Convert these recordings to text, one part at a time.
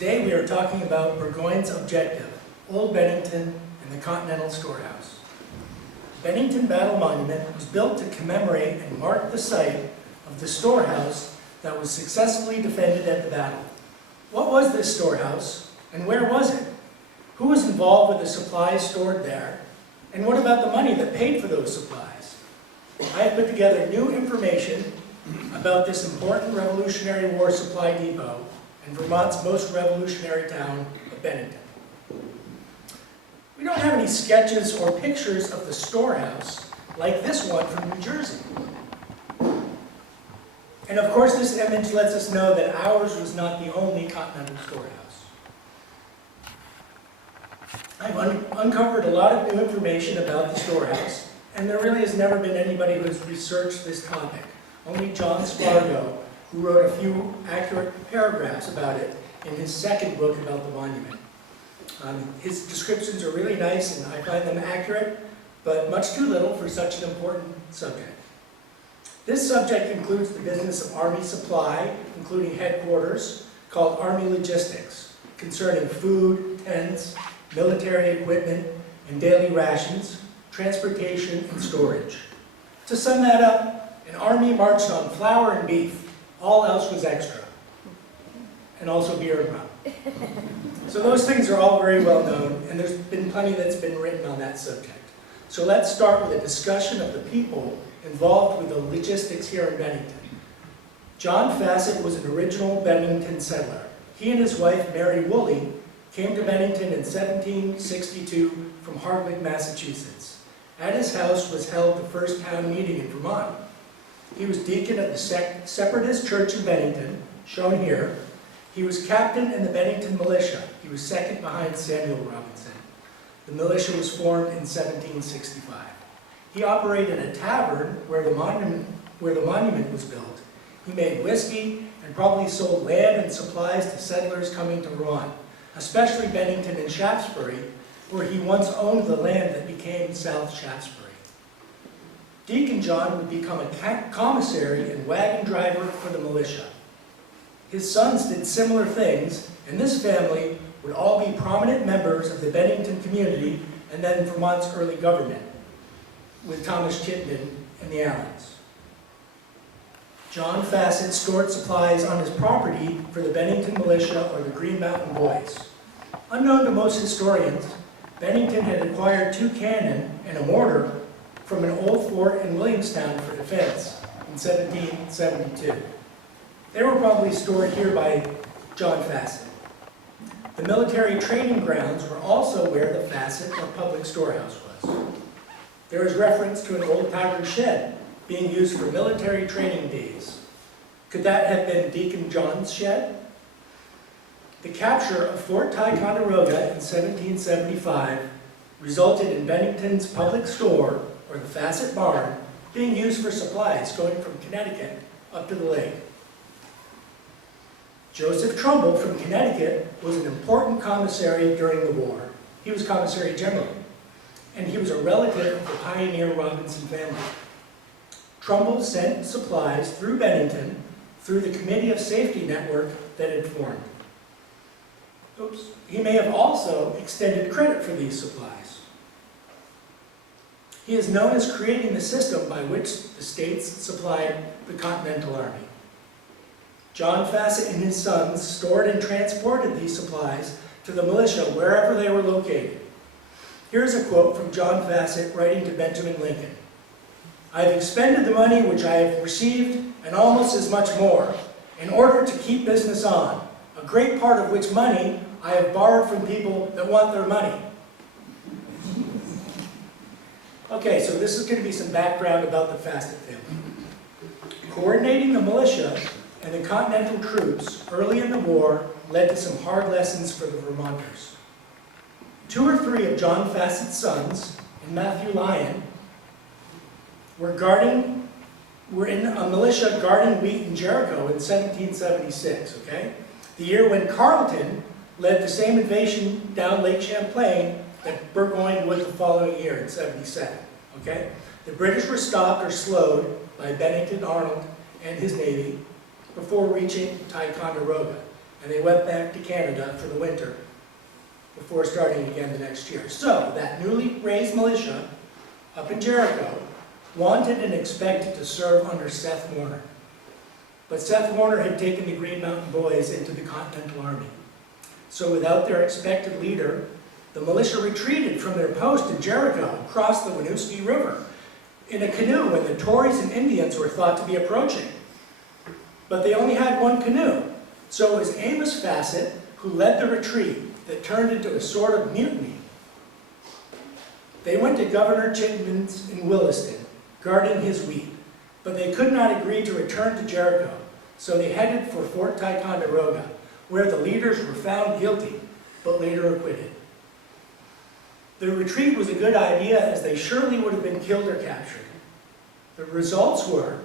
Today we are talking about Burgoyne's objective, Old Bennington and the Continental Storehouse. Bennington Battle Monument was built to commemorate and mark the site of the storehouse that was successfully defended at the battle. What was this storehouse, and where was it? Who was involved with the supplies stored there? And what about the money that paid for those supplies? I have put together new information about this important Revolutionary War supply depot in Vermont's most revolutionary town of Bennington. We don't have any sketches or pictures of the storehouse like this one from New Jersey. And of course, this image lets us know that ours was not the only Continental storehouse. I've uncovered a lot of new information about the storehouse, and there really has never been anybody who has researched this topic. Only John Spargo, who wrote a few accurate paragraphs about it in his second book about the monument. His descriptions are really nice, and I find them accurate, but much too little for such an important subject. This subject includes the business of Army supply, including headquarters, called Army Logistics, concerning food, tents, military equipment, and daily rations, transportation, and storage. To sum that up, an army marched on flour and beef. All else was extra. And also beer and rum. So those things are all very well known, and there's been plenty that's been written on that subject. So let's start with a discussion of the people involved with the logistics here in Bennington. John Fassett was an original Bennington settler. He and his wife, Mary Woolley, came to Bennington in 1762 from Hardwick, Massachusetts. At his house was held the first town meeting in Vermont. He was deacon of the Separatist Church in Bennington, shown here. He was captain in the Bennington Militia. He was second behind Samuel Robinson. The militia was formed in 1765. He operated a tavern where the monument was built. He made whiskey and probably sold land and supplies to settlers coming to Vermont, especially Bennington and Shaftesbury, where he once owned the land that became South Shaftesbury. Deacon John would become a commissary and wagon driver for the militia. His sons did similar things, and this family would all be prominent members of the Bennington community and then Vermont's early government, with Thomas Chittenden and the Allens. John Fassett stored supplies on his property for the Bennington Militia or the Green Mountain Boys. Unknown to most historians, Bennington had acquired 2 cannon and a mortar from an old fort in Williamstown for defense in 1772. They were probably stored here by John Fassett. The military training grounds were also where the Fassett or public storehouse was. There is reference to an old powder shed being used for military training days. Could that have been Deacon John's shed? The capture of Fort Ticonderoga in 1775 resulted in Bennington's public store, or the Fassett Barn, being used for supplies going from Connecticut up to the lake. Joseph Trumbull from Connecticut was an important commissary during the war. He was commissary general, and he was a relative of the pioneer Robinson family. Trumbull sent supplies through Bennington through the Committee of Safety network that had formed. He may have also extended credit for these supplies. He is known as creating the system by which the states supplied the Continental Army. John Fassett and his sons stored and transported these supplies to the militia wherever they were located. Here's a quote from John Fassett writing to Benjamin Lincoln. "I have expended the money which I have received, and almost as much more, in order to keep business on, a great part of which money I have borrowed from people that want their money." Okay, so this is going to be some background about the Fassett family. Coordinating the militia and the Continental troops early in the war led to some hard lessons for the Vermonters. 2 or 3 of John Fassett's sons, and Matthew Lyon, were in a militia guarding wheat in Jericho in 1776, okay? The year when Carleton led the same invasion down Lake Champlain that Burgoyne would the following year in 77, okay? The British were stopped or slowed by Bennington Arnold and his navy before reaching Ticonderoga. and they went back to Canada for the winter before starting again the next year. So that newly raised militia up in Jericho wanted and expected to serve under Seth Warner. But Seth Warner had taken the Green Mountain Boys into the Continental Army. So without their expected leader, the militia retreated from their post in Jericho across the Winooski River in a canoe when the Tories and Indians were thought to be approaching. But they only had one canoe, so it was Amos Fassett who led the retreat that turned into a sort of mutiny. They went to Governor Chitman's in Williston, guarding his wheat, but they could not agree to return to Jericho, so they headed for Fort Ticonderoga, where the leaders were found guilty, but later acquitted. The retreat was a good idea, as they surely would have been killed or captured. The results were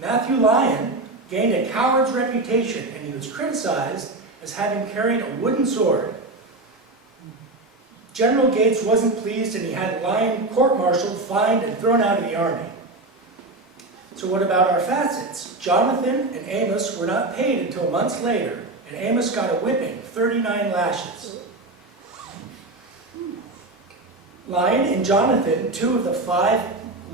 Matthew Lyon gained a coward's reputation, and he was criticized as having carried a wooden sword. General Gates wasn't pleased, and he had Lyon court-martialed, fined, and thrown out of the army. So what about our Fassets? Jonathan and Amos were not paid until months later, and Amos got a whipping, 39 lashes. Lyon and Jonathan, two of the 5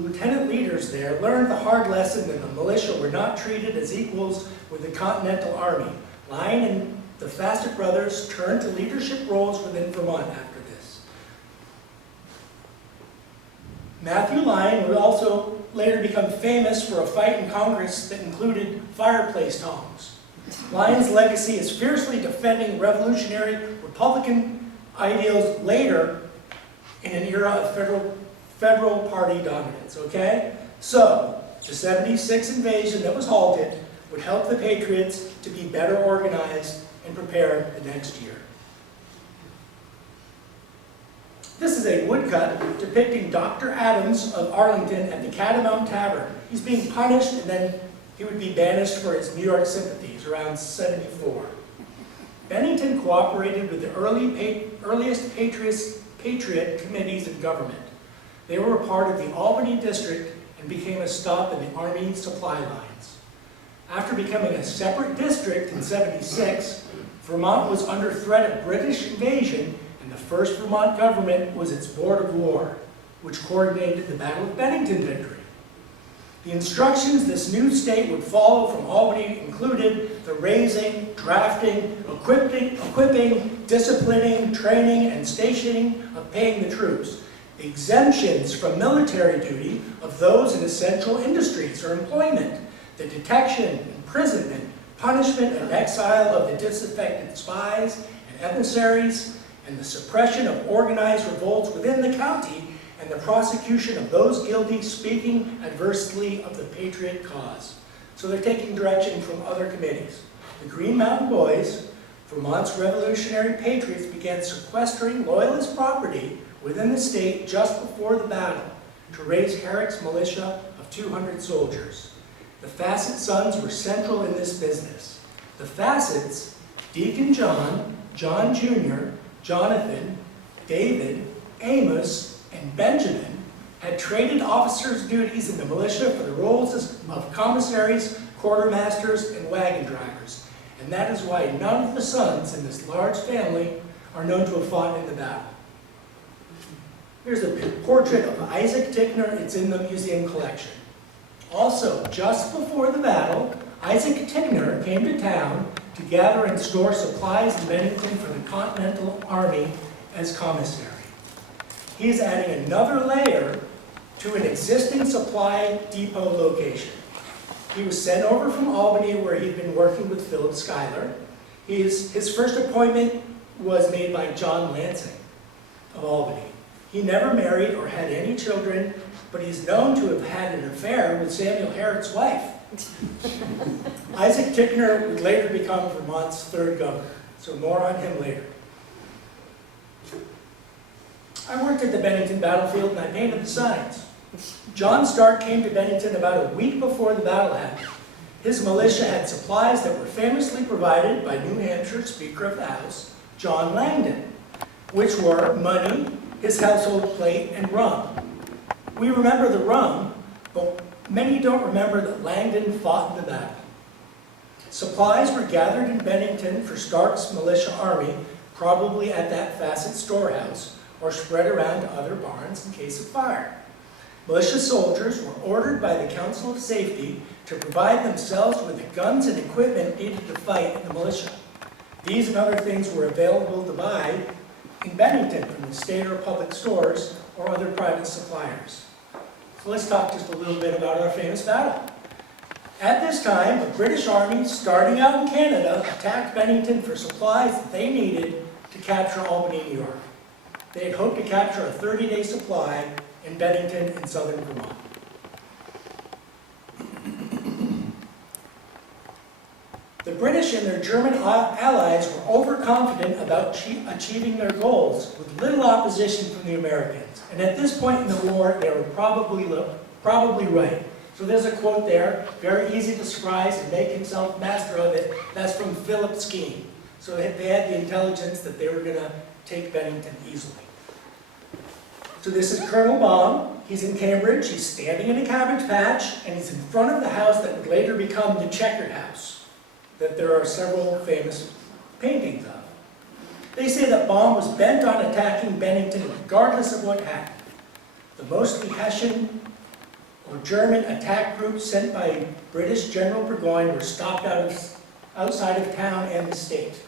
lieutenant leaders there, learned the hard lesson that the militia were not treated as equals with the Continental Army. Lyon and the Fassett brothers turned to leadership roles within Vermont after this. Matthew Lyon would also later become famous for a fight in Congress that included fireplace tongs. Lyon's legacy is fiercely defending revolutionary Republican ideals later in an era of federal party dominance, okay? So, the 76 invasion that was halted would help the Patriots to be better organized and prepared the next year. This is a woodcut depicting Dr. Adams of Arlington at the Catamount Tavern. He's being punished, and then he would be banished for his New York sympathies around 74. Bennington cooperated with the earliest Patriot committees in government. They were a part of the Albany district and became a stop in the Army supply lines. After becoming a separate district in 76, Vermont was under threat of British invasion, and the first Vermont government was its Board of War, which coordinated the Battle of Bennington victory. The instructions this new state would follow from Albany included the raising, drafting, equipping, disciplining, training, and stationing of paying the troops, exemptions from military duty of those in essential industries or employment, the detection, imprisonment, punishment, and exile of the disaffected spies and emissaries, and the suppression of organized revolts within the county, and the prosecution of those guilty speaking adversely of the Patriot cause. So they're taking direction from other committees. The Green Mountain Boys, Vermont's revolutionary patriots, began sequestering Loyalist property within the state just before the battle to raise Herrick's militia of 200 soldiers. The Fassett sons were central in this business. The Fassets, Deacon John, John Jr., Jonathan, David, Amos, and Benjamin had traded officers' duties in the militia for the roles of commissaries, quartermasters, and wagon drivers. And that is why none of the sons in this large family are known to have fought in the battle. Here's a portrait of Isaac Tickner. It's in the museum collection. Also, just before the battle, Isaac Tickner came to town to gather and store supplies in Bennington for the Continental Army as commissary. He is adding another layer to an existing supply depot location. He was sent over from Albany, where he'd been working with Philip Schuyler. His first appointment was made by John Lansing of Albany. He never married or had any children, but he's known to have had an affair with Samuel Herrick's wife. Isaac Tickner would later become Vermont's 3rd governor, so more on him later. I worked at the Bennington battlefield and I painted the signs. John Stark came to Bennington about a week before the battle happened. His militia had supplies that were famously provided by New Hampshire Speaker of the House, John Langdon, which were money, his household plate, and rum. We remember the rum, but many don't remember that Langdon fought in the battle. Supplies were gathered in Bennington for Stark's militia army, probably at that Facet storehouse, or spread around to other barns in case of fire. Militia soldiers were ordered by the Council of Safety to provide themselves with the guns and equipment needed to fight in the militia. These and other things were available to buy in Bennington from the state or public stores or other private suppliers. So let's talk just a little bit about our famous battle. At this time, the British Army, starting out in Canada, attacked Bennington for supplies that they needed to capture Albany, New York. They had hoped to capture a 30-day supply in Bennington in southern Vermont. The British and their German allies were overconfident about achieving their goals with little opposition from the Americans. And at this point in the war, they were probably right. So there's a quote there, very easy to surprise and make himself master of it. That's from Philip Skene. So they had the intelligence that they were going to take Bennington easily. So this is Colonel Baum. He's in Cambridge. He's standing in a cabbage patch, and he's in front of the house that would later become the Checkered House, that there are several famous paintings of. They say that Baum was bent on attacking Bennington regardless of what happened. The mostly Hessian or German attack groups sent by British General Burgoyne were stopped outside of town and the state.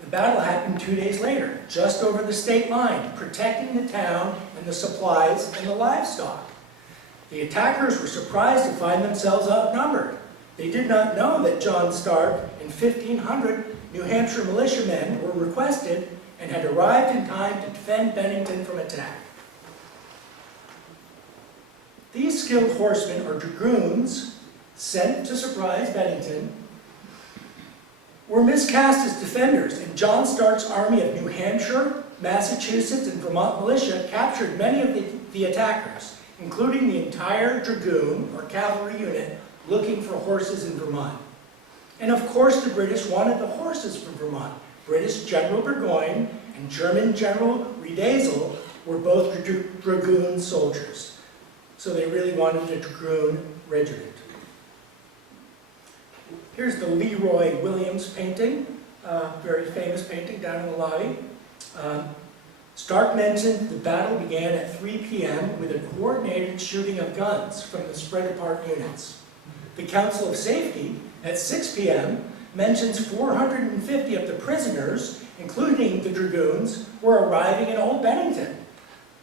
The battle happened 2 days later, just over the state line, protecting the town and the supplies and the livestock. The attackers were surprised to find themselves outnumbered. They did not know that John Stark and 1,500 New Hampshire militiamen were requested and had arrived in time to defend Bennington from attack. These skilled horsemen, or dragoons, sent to surprise Bennington, were miscast as defenders, and John Stark's army of New Hampshire, Massachusetts, and Vermont militia captured many of the attackers, including the entire dragoon, or cavalry unit, looking for horses in Vermont. And of course the British wanted the horses from Vermont. British General Burgoyne and German General Riedesel were both dragoon soldiers. So they really wanted a dragoon regiment. Here's the Leroy Williams painting, very famous painting down in the lobby. Stark mentioned the battle began at 3 p.m. with a coordinated shooting of guns from the spread apart units. The Council of Safety, at 6 p.m., mentions 450 of the prisoners, including the dragoons, were arriving in Old Bennington.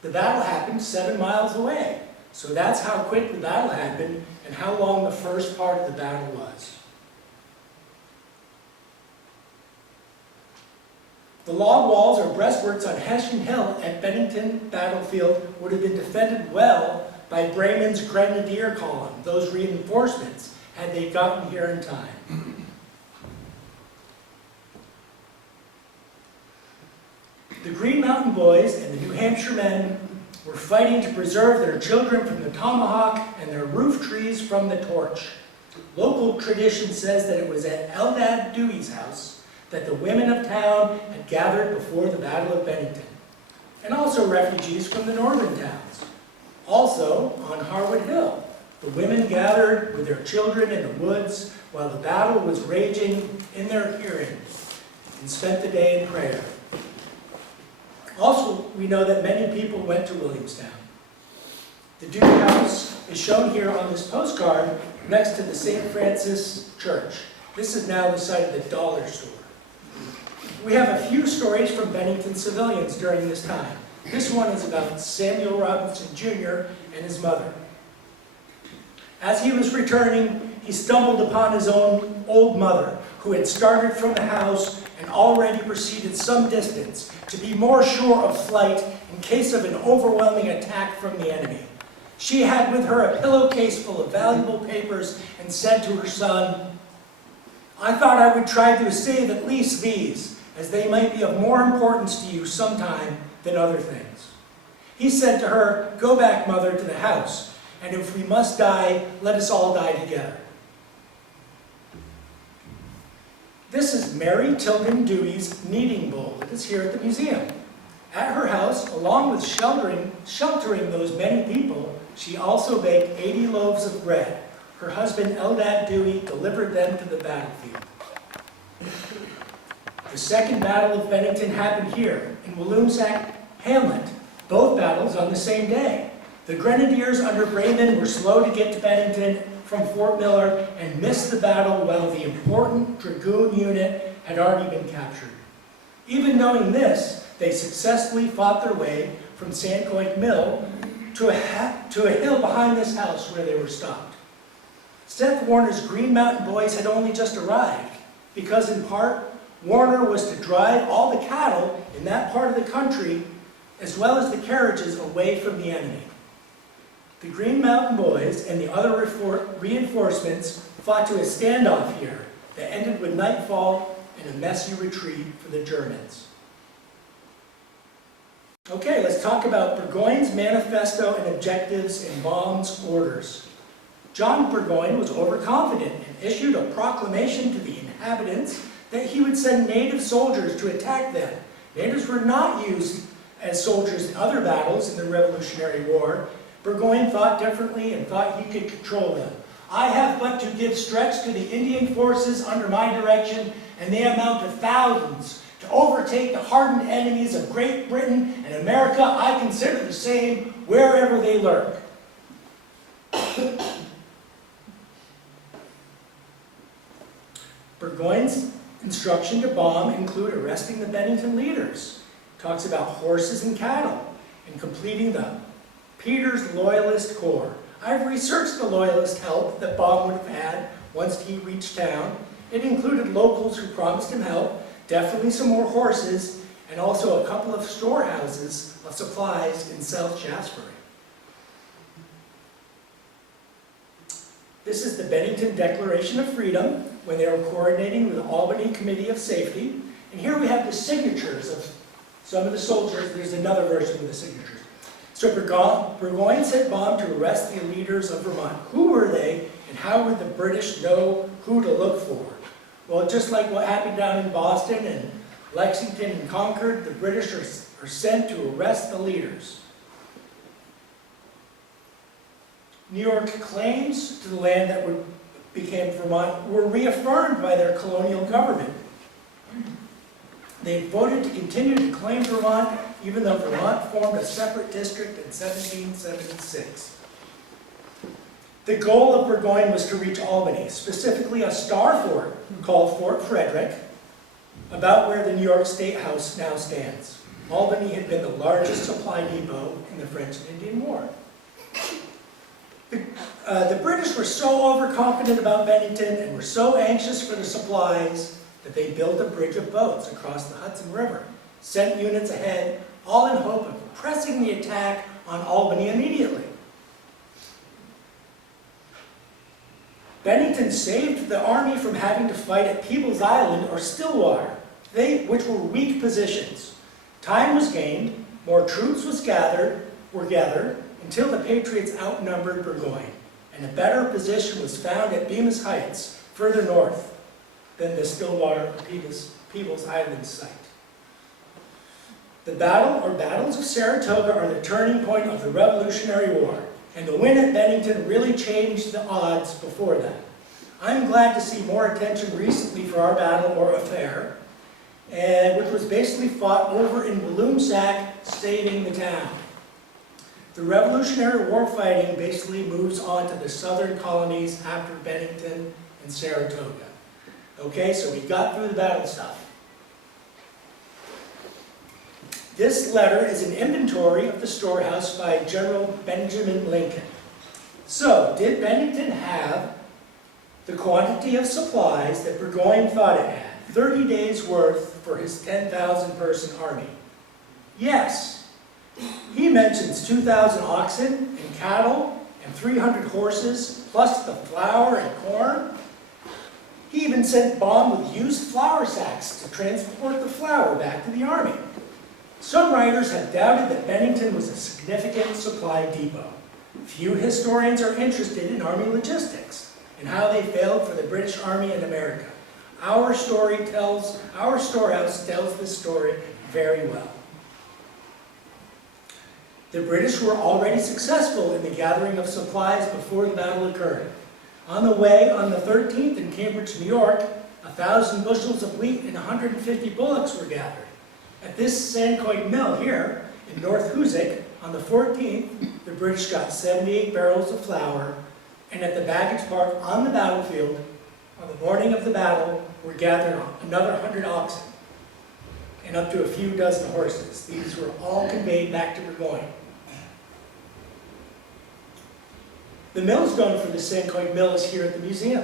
The battle happened 7 miles away. So that's how quick the battle happened and how long the first part of the battle was. The log walls or breastworks on Hessian Hill at Bennington Battlefield would have been defended well by Breyman's Grenadier Column, those reinforcements, had they gotten here in time. The Green Mountain Boys and the New Hampshire men were fighting to preserve their children from the tomahawk and their roof trees from the torch. Local tradition says that it was at Eldad Dewey's house that the women of town had gathered before the Battle of Bennington, and also refugees from the northern towns. Also, on Harwood Hill, the women gathered with their children in the woods while the battle was raging in their hearing and spent the day in prayer. Also, we know that many people went to Williamstown. The Dewey House is shown here on this postcard next to the St. Francis Church. This is now the site of the dollar store. We have a few stories from Bennington civilians during this time. This one is about Samuel Robinson Jr. and his mother. As he was returning, he stumbled upon his own old mother, who had started from the house and already proceeded some distance to be more sure of flight in case of an overwhelming attack from the enemy. She had with her a pillowcase full of valuable papers and said to her son, "I thought I would try to save at least these, as they might be of more importance to you sometime than other things." He said to her, "Go back, mother, to the house, and if we must die, let us all die together." This is Mary Tilden Dewey's kneading bowl. It is here at the museum. At her house, along with sheltering those many people, she also baked 80 loaves of bread. her husband Eldad Dewey delivered them to the battlefield. The second Battle of Bennington happened here, in Walloomsac Hamlet, both battles on the same day. The Grenadiers under Brayman were slow to get to Bennington from Fort Miller and missed the battle while the important dragoon unit had already been captured. Even knowing this, they successfully fought their way from Sandcoit Mill to a hill behind this house where they were stopped. Seth Warner's Green Mountain Boys had only just arrived, because in part, Warner was to drive all the cattle in that part of the country, as well as the carriages, away from the enemy. The Green Mountain Boys and the other reinforcements fought to a standoff here that ended with nightfall and a messy retreat for the Germans. Okay, let's talk about Burgoyne's manifesto and objectives and Baum's orders. John Burgoyne was overconfident and issued a proclamation to the inhabitants that he would send native soldiers to attack them. Natives were not used as soldiers in other battles in the Revolutionary War. Burgoyne thought differently and thought he could control them. I have but to give stretch to the Indian forces under my direction, and they amount to thousands. To overtake the hardened enemies of Great Britain and America, I consider the same wherever they lurk. Burgoyne's instruction to Baum include arresting the Bennington leaders. Talks about horses and cattle, and completing the Peter's Loyalist Corps. I've researched the Loyalist help that Baum would have had once he reached town. It included locals who promised him help, definitely some more horses, and also a couple of storehouses of supplies in South Shaftesbury. This is the Bennington Declaration of Freedom, when they were coordinating with the Albany Committee of Safety. And here we have the signatures of some of the soldiers. There's another version of the signatures. So Burgoyne sent Baum to arrest the leaders of Vermont. Who were they, and how would the British know who to look for? Well, just like what happened down in Boston and Lexington and Concord, the British are sent to arrest the leaders. New York claims to the land that became Vermont were reaffirmed by their colonial government. They voted to continue to claim Vermont, even though Vermont formed a separate district in 1776. The goal of Burgoyne was to reach Albany, specifically a star fort called Fort Frederick, about where the New York State House now stands. Albany had been the largest supply depot in the French and Indian War. The British were so overconfident about Bennington and were so anxious for the supplies that they built a bridge of boats across the Hudson River, sent units ahead, all in hope of pressing the attack on Albany immediately. Bennington saved the army from having to fight at Peebles Island or Stillwater, which were weak positions. Time was gained, more troops were gathered, until the Patriots outnumbered Burgoyne, and a better position was found at Bemis Heights, further north than the Stillwater or Peebles Island site. The battle, or battles of Saratoga, are the turning point of the Revolutionary War, and the win at Bennington really changed the odds before that. I'm glad to see more attention recently for our battle or affair, which was basically fought over in Walloomsac, saving the town. The Revolutionary War fighting basically moves on to the southern colonies after Bennington and Saratoga. Okay, so we got through the battle stuff. This letter is an inventory of the storehouse by General Benjamin Lincoln. So, did Bennington have the quantity of supplies that Burgoyne thought it had? 30 days' worth for his 10,000 person army? Yes. He mentions 2,000 oxen and cattle and 300 horses, plus the flour and corn. He even sent Baum with used flour sacks to transport the flour back to the army. Some writers have doubted that Bennington was a significant supply depot. Few historians are interested in army logistics and how they failed for the British Army in America. Our storehouse tells this story very well. The British were already successful in the gathering of supplies before the battle occurred. On the way, on the 13th in Cambridge, New York, 1,000 bushels of wheat and 150 bullocks were gathered. At this Sandcoit mill here in North Hoosick, on the 14th, the British got 78 barrels of flour, and at the baggage park on the battlefield, on the morning of the battle, were gathered another 100 oxen and up to a few dozen horses. These were all conveyed back to Burgoyne. The millstone for the Sandcoit Mill is here at the museum.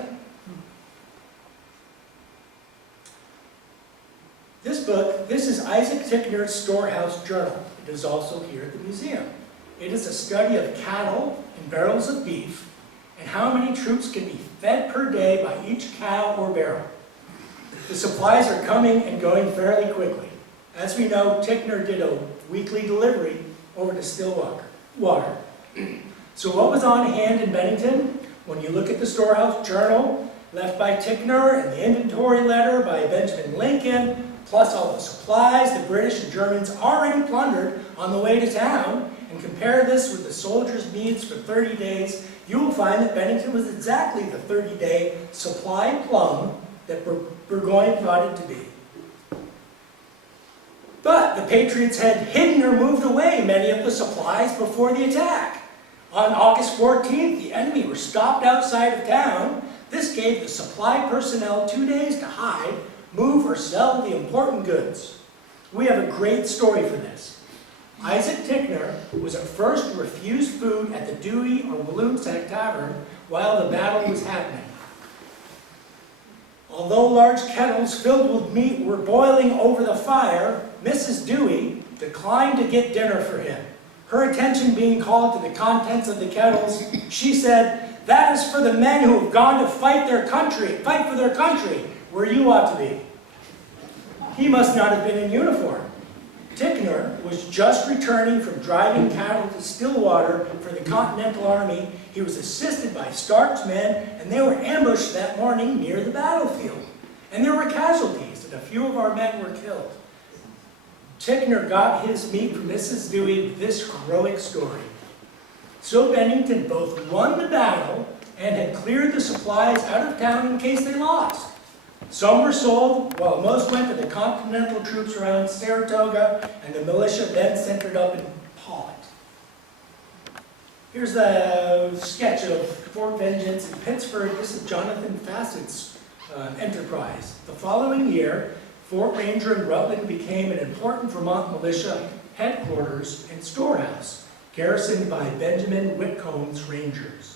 This book, this is Isaac Tickner's Storehouse Journal. It is also here at the museum. It is a study of cattle and barrels of beef and how many troops can be fed per day by each cow or barrel. The supplies are coming and going fairly quickly. As we know, Tickner did a weekly delivery over to Stillwater. So what was on hand in Bennington? When you look at the Storehouse Journal, left by Tickner, and the inventory letter by Benjamin Lincoln, plus all the supplies the British and Germans already plundered on the way to town, and compare this with the soldiers' needs for 30 days, you will find that Bennington was exactly the 30-day supply plum that Burgoyne thought it to be. But the Patriots had hidden or moved away many of the supplies before the attack. On August 14th, the enemy were stopped outside of town. This gave the supply personnel 2 days to hide, move, or sell the important goods. We have a great story for this. Isaac Tickner was at first refused food at the Dewey or Walloomsac Tavern while the battle was happening. Although large kettles filled with meat were boiling over the fire, Mrs. Dewey declined to get dinner for him. Her attention being called to the contents of the kettles, she said, "That is for the men who have gone to fight for their country, where you ought to be." He must not have been in uniform. Tickner was just returning from driving cattle to Stillwater for the Continental Army. He was assisted by Stark's men, and they were ambushed that morning near the battlefield. And there were casualties, and a few of our men were killed. Tickner got his meat from Mrs. Dewey with this heroic story. So Bennington both won the battle and had cleared the supplies out of town in case they lost. Some were sold, while most went to the Continental troops around Saratoga, and the militia then centered up in Pollitt. Here's a sketch of Fort Vengeance in Pittsburgh. This is Jonathan Fassett's enterprise. The following year, Fort Ranger in Rutland became an important Vermont militia headquarters and storehouse, garrisoned by Benjamin Whitcomb's Rangers.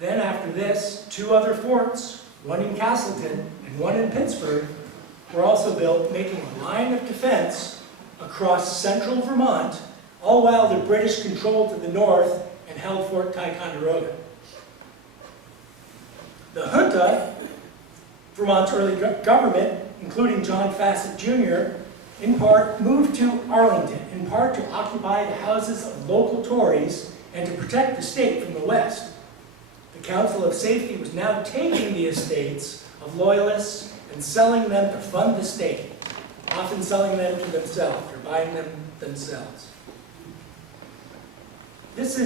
Then after this, 2 other forts, one in Castleton and one in Pittsburgh, were also built, making a line of defense across central Vermont, all while the British controlled to the north and held Fort Ticonderoga. The junta, Vermont's early government, including John Fassett Jr., in part moved to Arlington, in part to occupy the houses of local Tories and to protect the state from the west. The Council of Safety was now taking the estates of loyalists and selling them to fund the state, often selling them to themselves or buying them themselves. This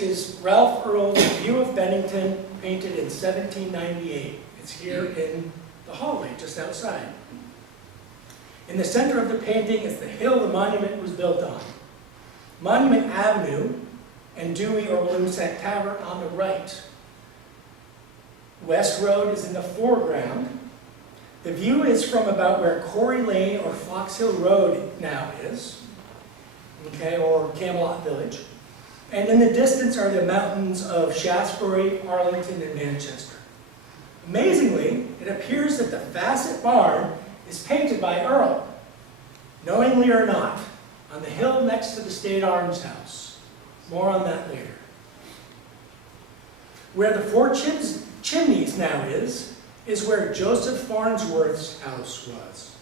is Ralph Earl's View of Bennington, painted in 1798. It's here in the hallway, just outside. In the center of the painting is the hill the monument was built on. Monument Avenue and Dewey or Walloomsac Tavern on the right. West Road is in the foreground. The view is from about where Quarry Lane or Fox Hill Road now is, okay, or Camelot Village. And in the distance are the mountains of Shaftesbury, Arlington, and Manchester. Amazingly, it appears that the Fassett Barn is painted by Earl, knowingly or not, on the hill next to the State Arms House. More on that later. Where the Four Chimneys now is where Joseph Farnsworth's house was.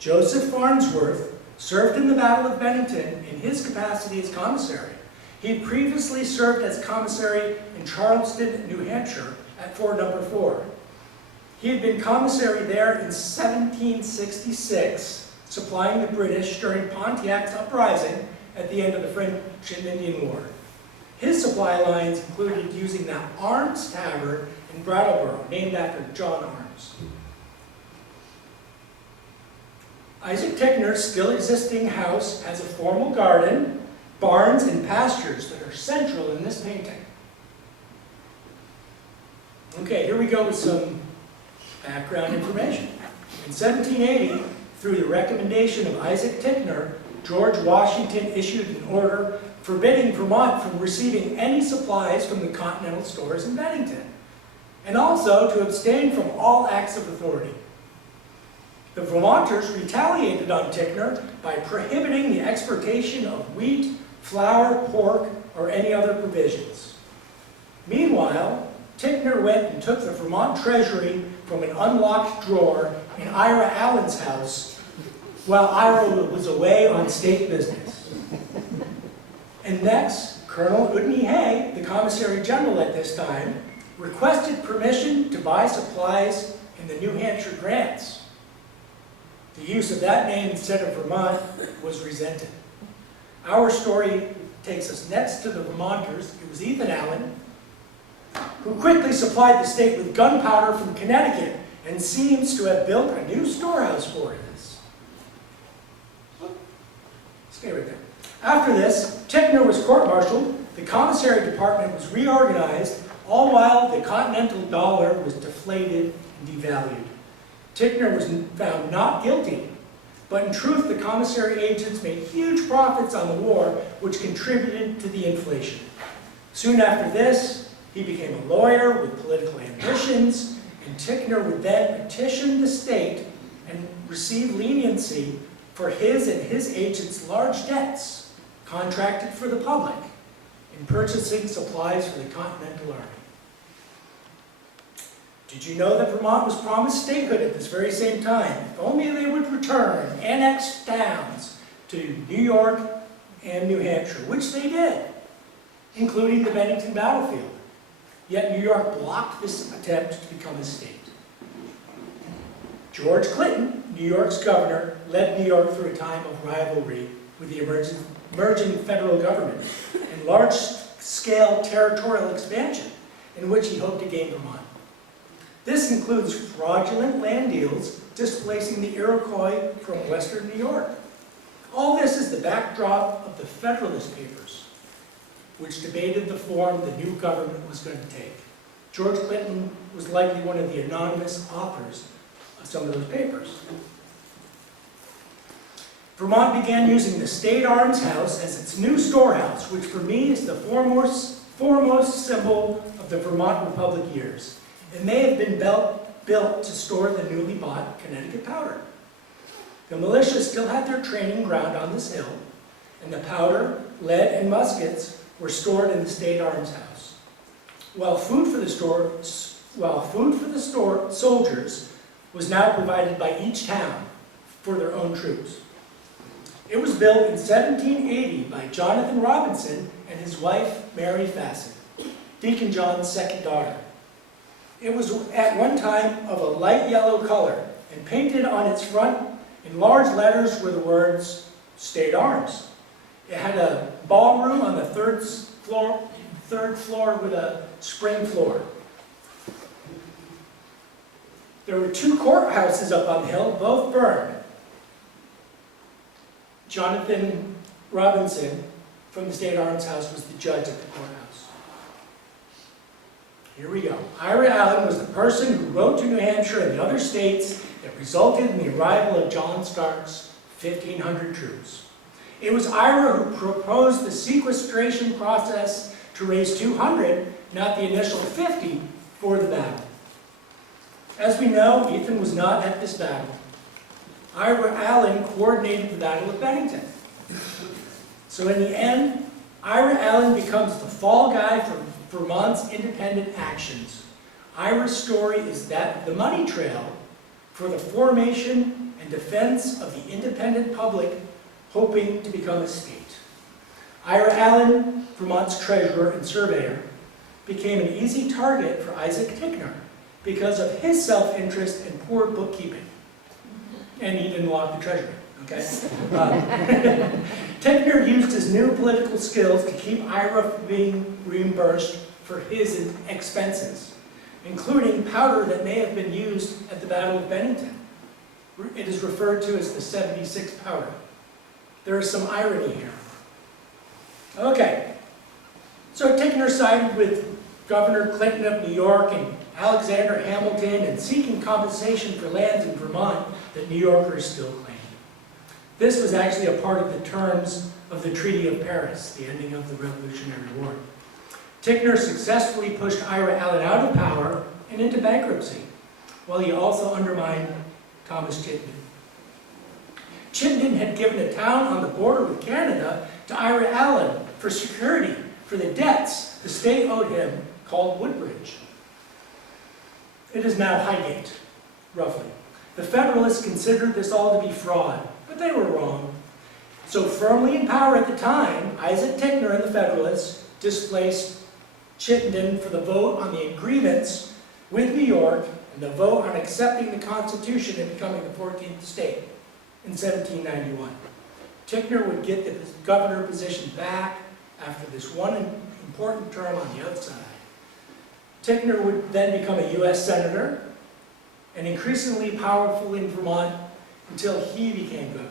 Joseph Farnsworth served in the Battle of Bennington in his capacity as commissary. He had previously served as commissary in Charleston, New Hampshire at Fort No. 4. He had been commissary there in 1766, supplying the British during Pontiac's uprising at the end of the French and Indian War. His supply lines included using the Arms Tavern in Brattleboro, named after John Arms. Isaac Ticknor's still existing house has a formal garden, barns, and pastures that are central in this painting. Okay, here we go with some background information. In 1780, through the recommendation of Isaac Ticknor, George Washington issued an order forbidding Vermont from receiving any supplies from the Continental stores in Bennington, and also to abstain from all acts of authority. The Vermonters retaliated on Ticknor by prohibiting the exportation of wheat, flour, pork, or any other provisions. Meanwhile, Ticknor went and took the Vermont treasury from an unlocked drawer in Ira Allen's house while Ira was away on state business. And next, Colonel Udny Hay, the Commissary General at this time, requested permission to buy supplies in the New Hampshire grants. The use of that name instead of Vermont was resented. Our story takes us next to the Vermonters. It was Ethan Allen, who quickly supplied the state with gunpowder from Connecticut and seems to have built a new storehouse for this. Stay right there. After this, Ticknor was court-martialed, the commissary department was reorganized, all while the continental dollar was deflated and devalued. Ticknor was found not guilty, but in truth the commissary agents made huge profits on the war, which contributed to the inflation. Soon after this, he became a lawyer with political ambitions, and Ticknor would then petition the state and receive leniency for his and his agents' large debts contracted for the public in purchasing supplies for the Continental Army. Did you know that Vermont was promised statehood at this very same time? If only they would return annexed towns to New York and New Hampshire, which they did, including the Bennington battlefield. Yet New York blocked this attempt to become a state. George Clinton, New York's governor, led New York through a time of rivalry with the emerging federal government and large-scale territorial expansion in which he hoped to gain Vermont. This includes fraudulent land deals displacing the Iroquois from western New York. All this is the backdrop of the Federalist Papers, which debated the form the new government was going to take. George Clinton was likely one of the anonymous authors of some of those papers. Vermont began using the State Arms House as its new storehouse, which for me is the foremost symbol of the Vermont Republic years. It may have been built to store the newly bought Connecticut powder. The militia still had their training ground on this hill, and the powder, lead, and muskets were stored in the State Arms House. While food for the soldiers was now provided by each town for their own troops. It was built in 1780 by Jonathan Robinson and his wife, Mary Fassett, Deacon John's second daughter. It was at one time of a light yellow color, and painted on its front in large letters were the words, State Arms. It had a ballroom on the third floor with a spring floor. There were two courthouses up on the hill, both burned. Jonathan Robinson from the State Arms House was the judge at the courthouse. Here we go. Ira Allen was the person who wrote to New Hampshire and the other states that resulted in the arrival of John Stark's 1,500 troops. It was Ira who proposed the sequestration process to raise 200, not the initial 50, for the battle. As we know, Ethan was not at this battle. Ira Allen coordinated the Battle of Bennington. So in the end, Ira Allen becomes the fall guy for Vermont's independent actions. Ira's story is that of the money trail for the formation and defense of the independent public hoping to become a state. Ira Allen, Vermont's treasurer and surveyor, became an easy target for Isaac Ticknor because of his self-interest and poor bookkeeping. And he didn't lock the treasury, okay? Tickner used his new political skills to keep Ira from being reimbursed for his expenses, including powder that may have been used at the Battle of Bennington. It is referred to as the 76 powder. There is some irony here. Okay, so Tickner sided with Governor Clinton of New York and Alexander Hamilton in seeking compensation for lands in Vermont that New Yorkers still claimed. This was actually a part of the terms of the Treaty of Paris, the ending of the Revolutionary War. Tickner successfully pushed Ira Allen out of power and into bankruptcy, while he also undermined Thomas Chittenden. Chittenden had given a town on the border with Canada to Ira Allen for security for the debts the state owed him, called Woodbridge. It is now Highgate, roughly. The Federalists considered this all to be fraud, but they were wrong. So firmly in power at the time, Isaac Tickner and the Federalists displaced Chittenden for the vote on the agreements with New York and the vote on accepting the Constitution and becoming the 14th state in 1791. Tickner would get the governor position back after this one important term on the outside. Tickner would then become a U.S. Senator and increasingly powerful in Vermont until he became governor.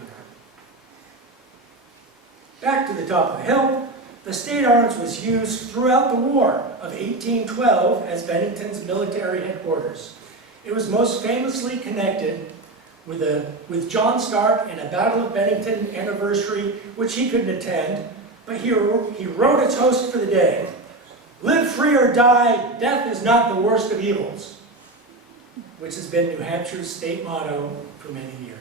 Back to the top of the hill, the state arms was used throughout the War of 1812 as Bennington's military headquarters. It was most famously connected with John Stark and a Battle of Bennington anniversary, which he couldn't attend, but he wrote a toast for the day. "Live free or die, death is not the worst of evils," which has been New Hampshire's state motto for many years.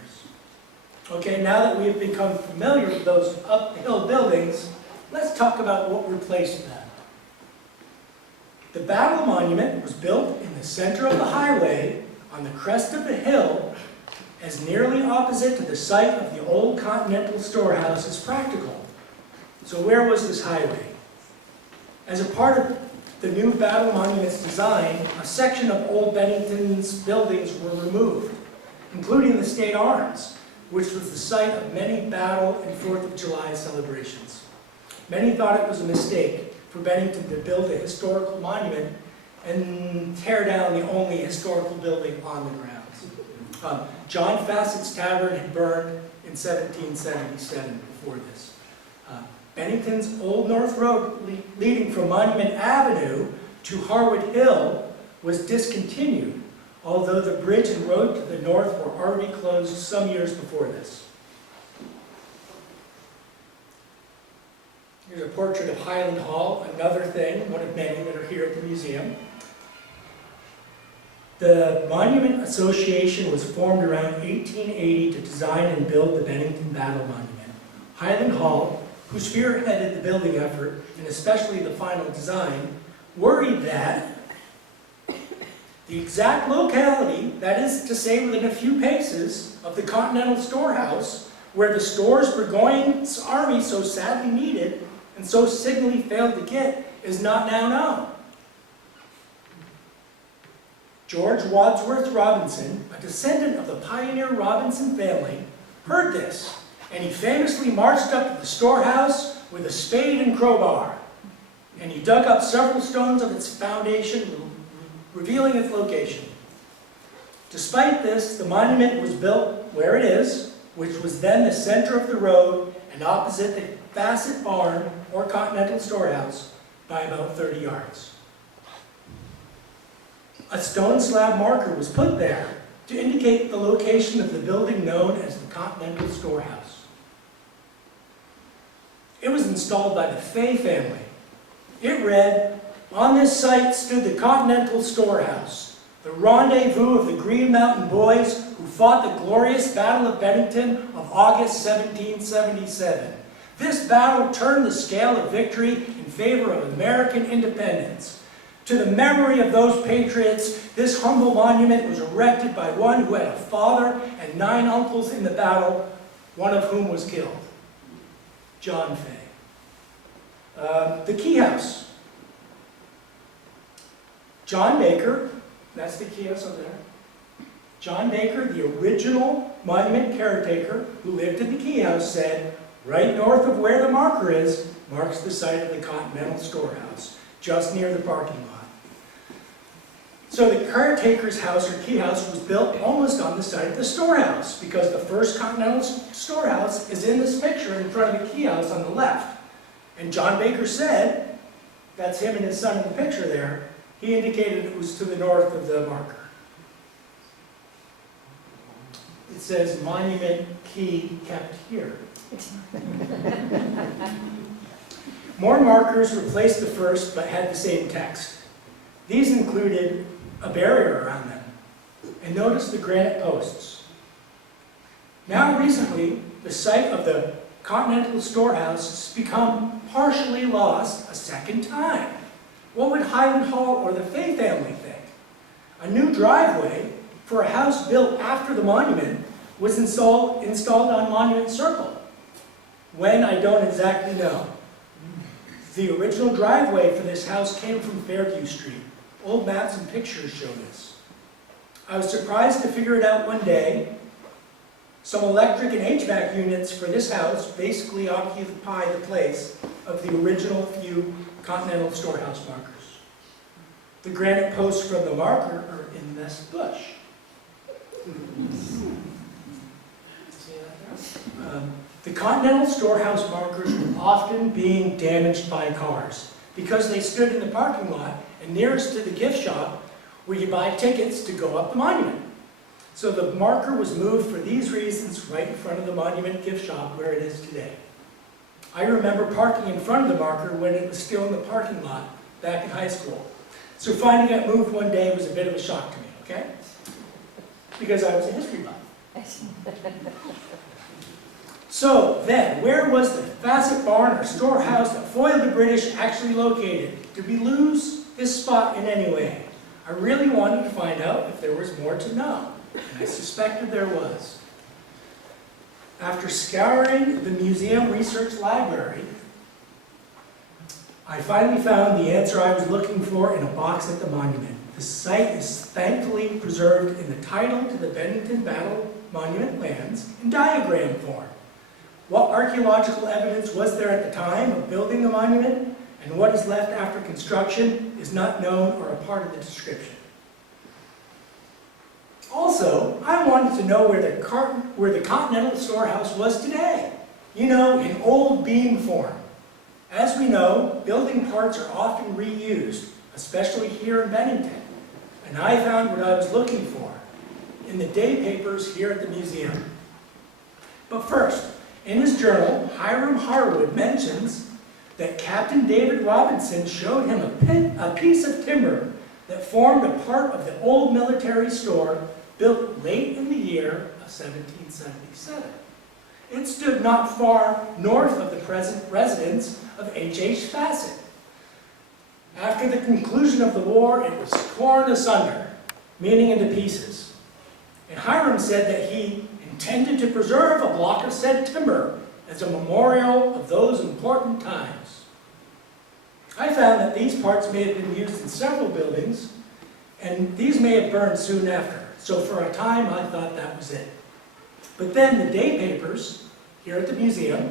Okay, now that we have become familiar with those uphill buildings, let's talk about what replaced them. The Battle Monument was built in the center of the highway on the crest of the hill, as nearly opposite to the site of the old Continental Storehouse as practical. So where was this highway? As a part of the new Battle Monument's design, a section of old Bennington's buildings were removed, including the state arms, which was the site of many Battle and 4th of July celebrations. Many thought it was a mistake for Bennington to build a historical monument and tear down the only historical building on the grounds. John Fassett's Tavern had burned in 1777 before this. Bennington's Old North Road leading from Monument Avenue to Harwood Hill was discontinued, although the bridge and road to the north were already closed some years before this. Here's a portrait of Highland Hall, another thing, one of many that are here at the museum. The Monument Association was formed around 1880 to design and build the Bennington Battle Monument. Highland Hall, who spearheaded the building effort, and especially the final design, worried that the exact locality, that is to say within a few paces of the Continental Storehouse, where the stores Burgoyne's army so sadly needed and so signally failed to get, is not now known. George Wadsworth Robinson, a descendant of the pioneer Robinson family, heard this, and he famously marched up to the storehouse with a spade and crowbar, and he dug up several stones of its foundation, revealing its location. Despite this, the monument was built where it is, which was then the center of the road and opposite the Bassett Barn or Continental Storehouse by about 30 yards. A stone slab marker was put there to indicate the location of the building known as the Continental Storehouse. It was installed by the Fay family. It read, "On this site stood the Continental Storehouse, the rendezvous of the Green Mountain Boys who fought the glorious Battle of Bennington of August 1777. This battle turned the scale of victory in favor of American independence. To the memory of those patriots, this humble monument was erected by one who had a father and 9 uncles in the battle, one of whom was killed." John Fay. The Key House. John Baker, that's the key house over there. John Baker, the original monument caretaker who lived at the Key House, said, right north of where the marker is, marks the site of the Continental Storehouse, just near the parking lot. So the caretaker's house or key house was built almost on the site of the storehouse, because the first Continental Storehouse is in this picture in front of the key house on the left. And John Baker said, that's him and his son in the picture there, he indicated it was to the north of the marker. It says monument key kept here. More markers replaced the first but had the same text. These included a barrier around them. And notice the granite posts. Now recently, the site of the Continental Storehouse has become partially lost a second time. What would Highland Hall or the Fay family think? A new driveway for a house built after the monument was installed on Monument Circle. When, I don't exactly know. The original driveway for this house came from Fairview Street. Old maps and pictures show this. I was surprised to figure it out one day. Some electric and HVAC units for this house basically occupy the place of the original few Continental Storehouse markers. The granite posts from the marker are in this bush. See that there? The Continental Storehouse markers were often being damaged by cars because they stood in the parking lot and nearest to the gift shop where you buy tickets to go up the monument. So the marker was moved for these reasons right in front of the monument gift shop where it is today. I remember parking in front of the marker when it was still in the parking lot back in high school. So finding it moved one day was a bit of a shock to me, okay? Because I was a history buff. So then, where was the Fassett barn or storehouse that foiled the British actually located? Did we lose this spot in any way? I really wanted to find out if there was more to know, and I suspected there was. After scouring the museum research library, I finally found the answer I was looking for in a box at the monument. The site is thankfully preserved in the title to the Bennington Battle Monument lands in diagram form. What archaeological evidence was there at the time of building the monument, and what is left after construction is not known or a part of the description. Also, I wanted to know where the Continental Storehouse was today. You know, in old beam form. As we know, building parts are often reused, especially here in Bennington. And I found what I was looking for in the day papers here at the museum. But first, in his journal, Hiram Harwood mentions that Captain David Robinson showed him a piece of timber that formed a part of the old military store built late in the year of 1777. It stood not far north of the present residence of H.H. Fassett. After the conclusion of the war, it was torn asunder, meaning into pieces. And Hiram said that he intended to preserve a block of said timber as a memorial of those important times. I found that these parts may have been used in several buildings, and these may have burned soon after. So for a time, I thought that was it. But then the day papers here at the museum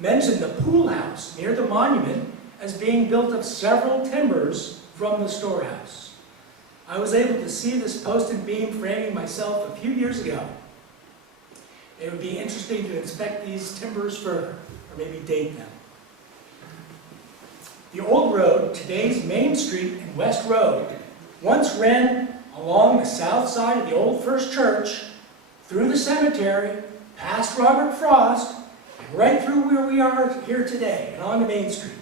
mentioned the pool house near the monument as being built of several timbers from the storehouse. I was able to see this post and beam framing myself a few years ago. It would be interesting to inspect these timbers further, or maybe date them. The old road, today's Main Street and West Road, once ran along the south side of the old First Church, through the cemetery, past Robert Frost, and right through where we are here today, and on to Main Street.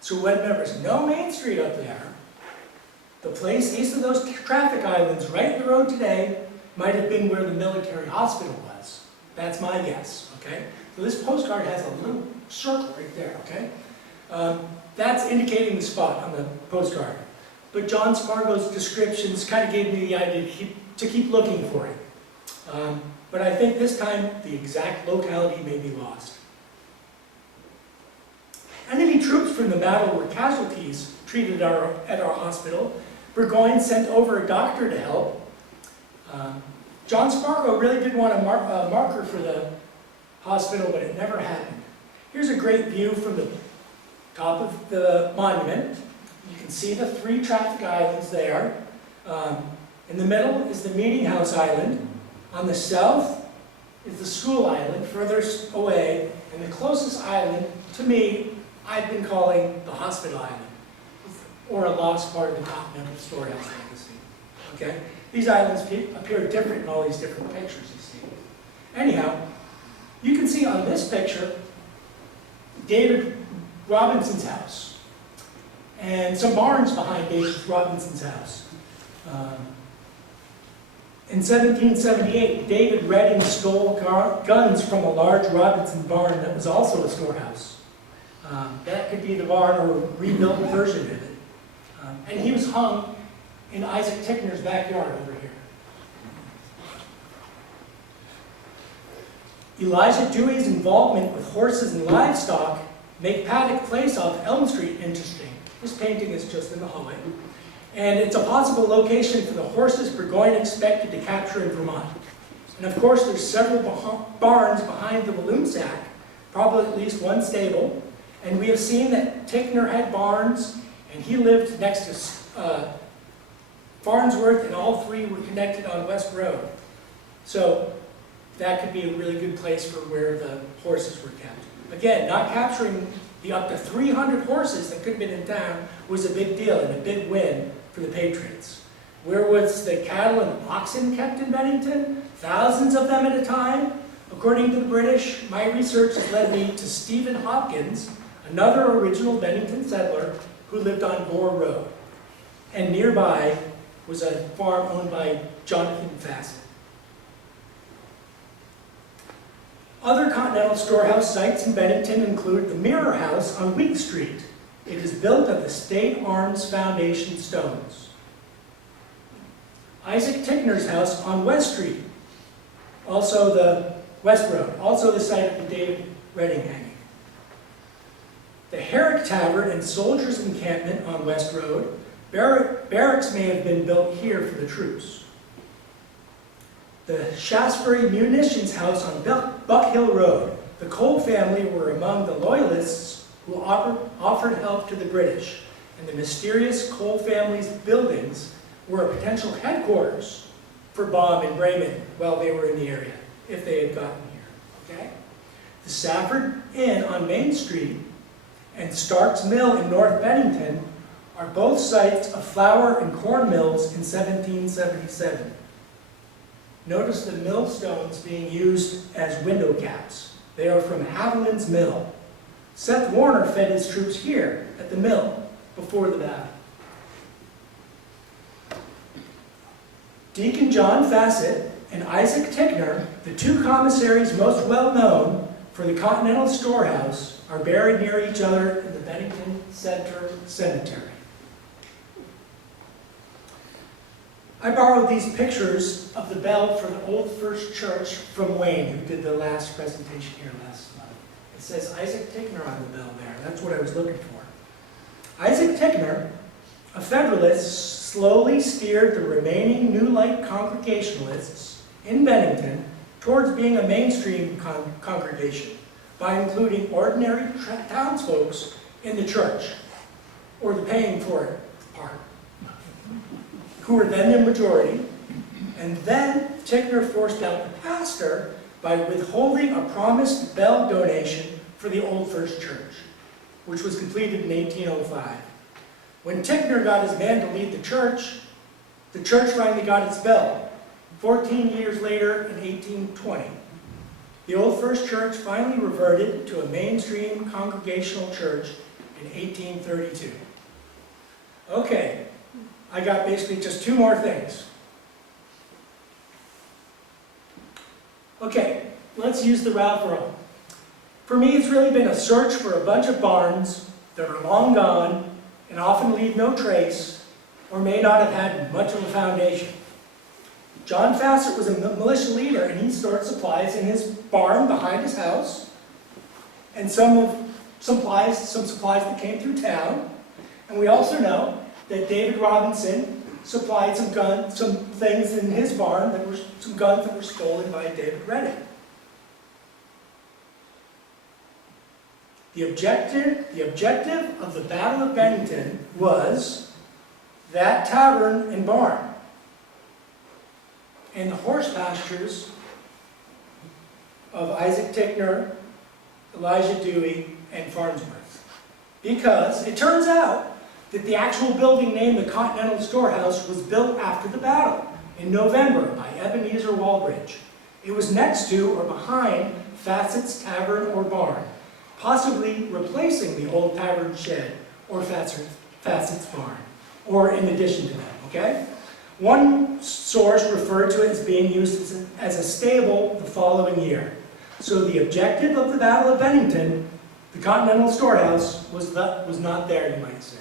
So when there was no Main Street up there, the place east of those traffic islands right in the road today might have been where the military hospital was. That's my guess, okay? So this postcard has a little circle right there, okay? That's indicating the spot on the postcard. But John Spargo's descriptions kind of gave me the idea to keep looking for it. But I think this time the exact locality may be lost. Enemy troops from the battle were casualties treated at our hospital. Burgoyne sent over a doctor to help. John Spargo really did want a marker for the hospital, but it never happened. Here's a great view from the top of the monument. You can see the 3 traffic islands there. In the middle is the Meeting House Island. On the south is the School Island, further away. And the closest island, to me, I've been calling the Hospital Island, or a lost part of the Continental Storehouse legacy. Okay? These islands appear different in all these different pictures you see. Anyhow, you can see on this picture David Robinson's house and some barns behind David Robinson's house. In 1778, David Redding stole guns from a large Robinson barn that was also a storehouse. That could be the barn or a rebuilt version of it. And he was hung in Isaac Tickner's backyard over here. Elijah Dewey's involvement with horses and livestock make Paddock Place off Elm Street interesting. This painting is just in the hallway. And it's a possible location for the horses Burgoyne expected to capture in Vermont. And of course, there's several barns behind the balloon sack, probably at least one stable. And we have seen that Tickner had barns, and he lived next to Farnsworth, and all 3 were connected on West Road. So that could be a really good place for where the horses were kept. Again, not capturing the up to 300 horses that could have been in town was a big deal and a big win for the Patriots. Where was the cattle and oxen kept in Bennington? Thousands of them at a time? According to the British, my research has led me to Stephen Hopkins, another original Bennington settler who lived on Gore Road. And nearby was a farm owned by Jonathan Fassett. Other Continental Storehouse sites in Bennington include the Mirror House on Week Street. It is built of the State Arms Foundation stones. Isaac Tickner's house on West Street, also the West Road, also the site of the David Redding hanging. The Herrick Tavern and Soldiers' Encampment on West Road. Barracks may have been built here for the troops. The Shaftesbury Munitions House on Buck Hill Road. The Cole family were among the Loyalists who offered help to the British, and the mysterious Cole family's buildings were a potential headquarters for Baum and Bremen while they were in the area, if they had gotten here. Okay? The Safford Inn on Main Street and Stark's Mill in North Bennington are both sites of flour and corn mills in 1777. Notice the millstones being used as window caps. They are from Haviland's Mill. Seth Warner fed his troops here at the mill before the battle. Deacon John Fassett and Isaac Tickner, the 2 commissaries most well known for the Continental Storehouse, are buried near each other in the Bennington Center Cemetery. I borrowed these pictures of the bell for the Old First Church from Wayne, who did the last presentation here last month. It says Isaac Tickner on the bell there. That's what I was looking for. Isaac Tickner, a Federalist, slowly steered the remaining New Light Congregationalists in Bennington towards being a mainstream congregation by including ordinary townsfolk in the church, or the paying for it part, who were then the majority. And then Tickner forced out the pastor by withholding a promised bell donation for the Old First Church, which was completed in 1805. When Tickner got his man to lead the church finally got its bell. 14 years later, in 1820, the Old First Church finally reverted to a mainstream congregational church in 1832. Okay, I got basically just 2 more things. Okay, let's use the Ralph Run. For me, it's really been a search for a bunch of barns that are long gone and often leave no trace, or may not have had much of a foundation. John Fassett was a militia leader, and he stored supplies in his barn behind his house, and some supplies that came through town. And we also know that David Robinson supplied some things in his barn that were some guns that were stolen by David Redding. The objective of the Battle of Bennington was that tavern and barn and the horse pastures of Isaac Ticknor, Elijah Dewey, and Farnsworth. Because it turns out that the actual building named the Continental Storehouse was built after the battle in November by Ebenezer Walbridge. It was next to or behind Facet's Tavern or Barn, possibly replacing the old tavern shed or Facet's Barn, or in addition to them, okay? One source referred to it as being used as a stable the following year. So the objective of the Battle of Bennington, the Continental Storehouse, was not there, you might say.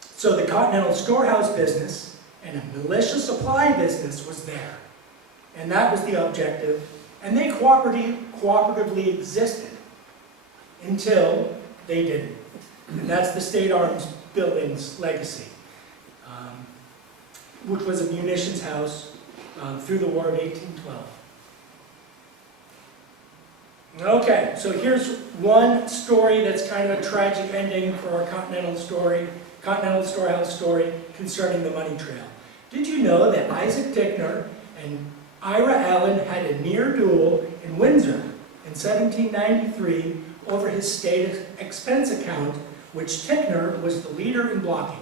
So the Continental Storehouse business and a militia supply business was there. And that was the objective. And they cooperatively existed until they didn't. And that's the State Arms Building's legacy, which was a munitions house through the War of 1812. Okay, so here's one story that's kind of a tragic ending for our Continental Storehouse story concerning the money trail. Did you know that Isaac Ticknor and Ira Allen had a near duel in Windsor in 1793 over his state expense account, which Ticknor was the leader in blocking?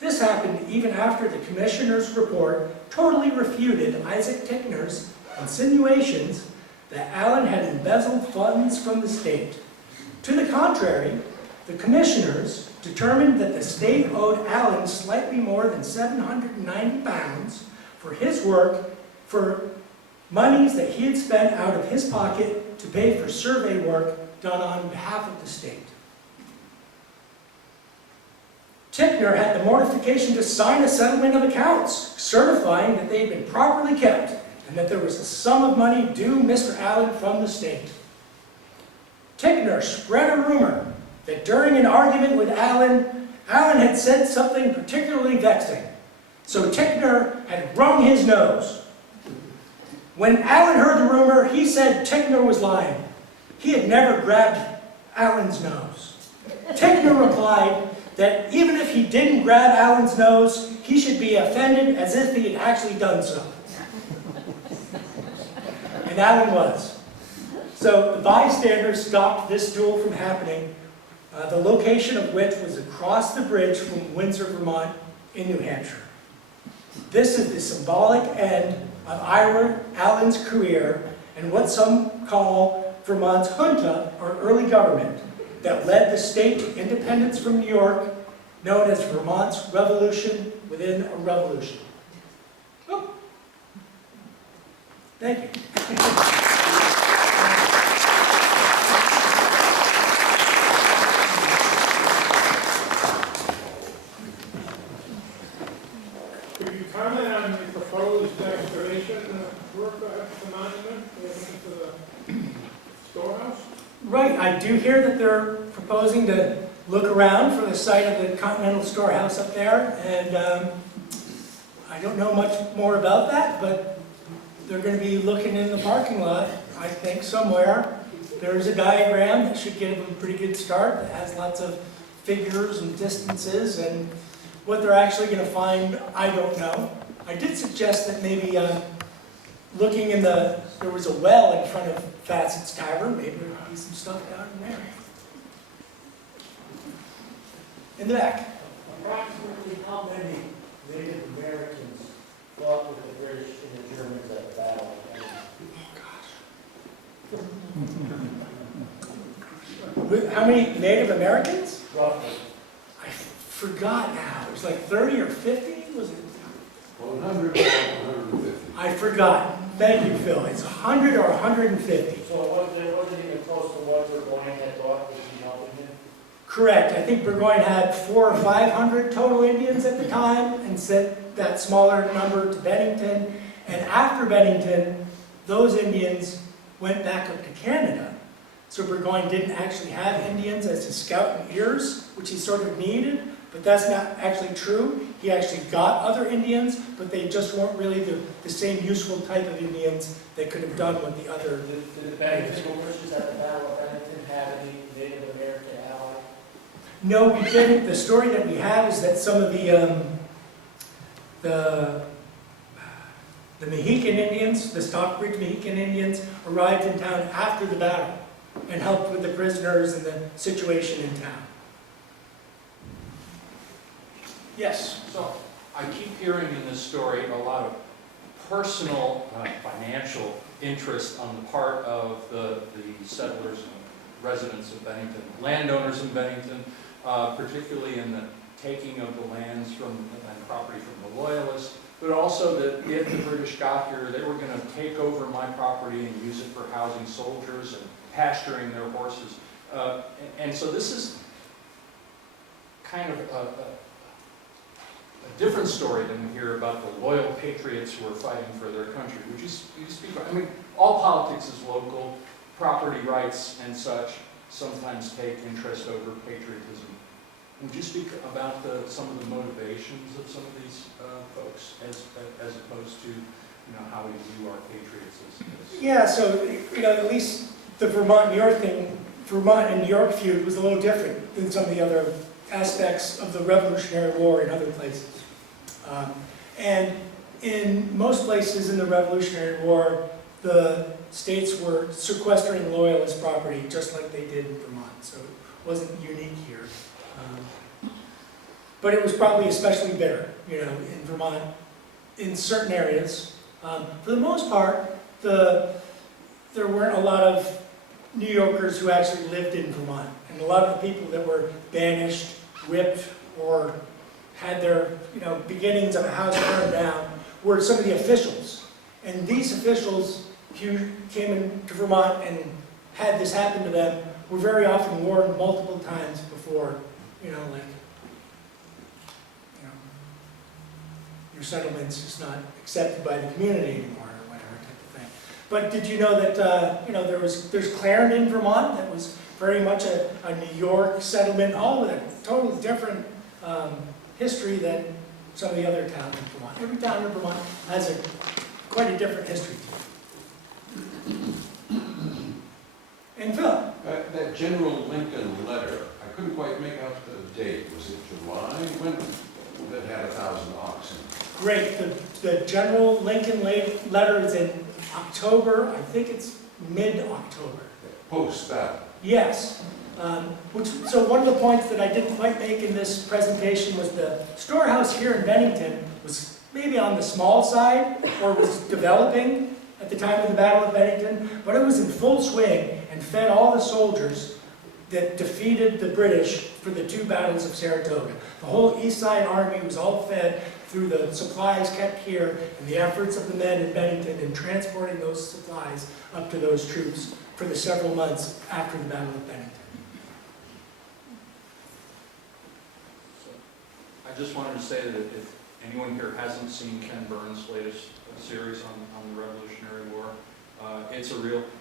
This happened even after the commissioner's report totally refuted Isaac Ticknor's insinuations that Allen had embezzled funds from the state. To the contrary, the commissioners determined that the state owed Allen slightly more than 790 pounds for his work, for monies that he had spent out of his pocket to pay for survey work done on behalf of the state. Ticknor had the mortification to sign a settlement of accounts, certifying that they had been properly kept and that there was a sum of money due Mr. Allen from the state. Ticknor spread a rumor that during an argument with Allen, Allen had said something particularly vexing. So Ticknor had wrung his nose. When Allen heard the rumor, he said Ticknor was lying. He had never grabbed Allen's nose. Ticknor replied that even if he didn't grab Allen's nose, he should be offended as if he had actually done so. And Allen was. So the bystanders stopped this duel from happening, the location of which was across the bridge from Windsor, Vermont, in New Hampshire. This is the symbolic end of Ira Allen's career and what some call Vermont's junta, or early government, that led the state to independence from New York, known as Vermont's revolution within a revolution. Oh. Thank you. Could you comment on the proposed excavation work at the monument, to the storehouse? Right, I do hear that they're proposing to look around for the site of the Continental Storehouse up there, and I don't know much more about that, but they're going to be looking in the parking lot, I think, somewhere. There's a diagram that should give them a pretty good start that has lots of figures and distances, and what they're actually going to find, I don't know. I did suggest that maybe looking in there was a well in front of Facet's Tavern, maybe there might be some stuff down in there. In the back. Approximately how many Native Americans fought with the British and the Germans at the battle? How many Native Americans? Roughly. I forgot now. It was like 30 or 50? Was it? 100 or 150. I forgot. Thank you, Phil. It's 100 or 150. So it wasn't even close to what Burgoyne had thought was he helping him? Correct. I think Burgoyne had 400 or 500 total Indians at the time and sent that smaller number to Bennington. And after Bennington, those Indians went back up to Canada. So Burgoyne didn't actually have Indians as his scout and ears, which he sort of needed, but that's not actually true. He actually got other Indians, but they just weren't really the same useful type of Indians that could have done what the other... Did the Bennington militias at the Battle of Bennington No, we didn't. The story that we have is that some of the Mohican Indians, the Stockbridge Mohican Indians, arrived in town after the battle and helped with the prisoners and the situation in town. Yes? So I keep hearing in this story a lot of personal financial interest on the part of the settlers and residents of Bennington, landowners in Bennington, particularly in the taking of the lands and property from the Loyalists, but also that if the British got here, they were going to take over my property and use it for housing soldiers and pasturing their horses. And so this is kind of a different story than we hear about the loyal patriots who are fighting for their country. Would you speak about, I mean, all politics is local, property rights and such sometimes take interest over patriotism. Would you speak about some of the motivations of some of these folks as opposed to, how we view our patriots as Yeah, so, at least the Vermont and New York feud was a little different than some of the other aspects of the Revolutionary War in other places. And in most places in the Revolutionary War, the states were sequestering Loyalist property just like they did in Vermont, so it wasn't unique here. But it was probably especially bitter, in Vermont, in certain areas. For the most part, there weren't a lot of New Yorkers who actually lived in Vermont. And a lot of the people that were banished, whipped, or had their beginnings of a house burned down were some of the officials. And these officials who came into Vermont and had this happen to them were very often warned multiple times before, your settlement's just not accepted by the community anymore, or whatever type of thing. But did you know that there's Clarendon, Vermont, that was very much a New York settlement, all with a totally different history than some of the other towns in Vermont. Every town in Vermont has quite a different history to it. And Phil? That General Lincoln letter, I couldn't quite make out the date. Was it July? When that had 1,000 oxen? Great. The General Lincoln letter is in October. I think it's mid-October. Post-battle. Yes. So one of the points that I didn't quite make in this presentation was the storehouse here in Bennington was maybe on the small side, or was developing at the time of the Battle of Bennington, but it was in full swing and fed all the soldiers that defeated the British for the two battles of Saratoga. The whole East Side Army was all fed through the supplies kept here and the efforts of the men in Bennington in transporting those supplies up to those troops for the several months after the Battle of Bennington. I just wanted to say that if anyone here hasn't seen Ken Burns' latest series on the Revolutionary War, it's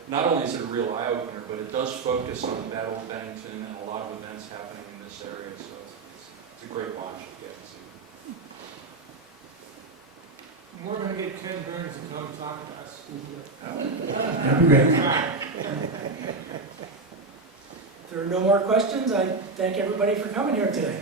not only is it a real eye-opener, but it does focus on the Battle of Bennington and a lot of events happening in this area, so it's a great watch if you haven't seen it. We're going to get Ken Burns to come talk to us. That'd be great. If there are no more questions, I thank everybody for coming here today.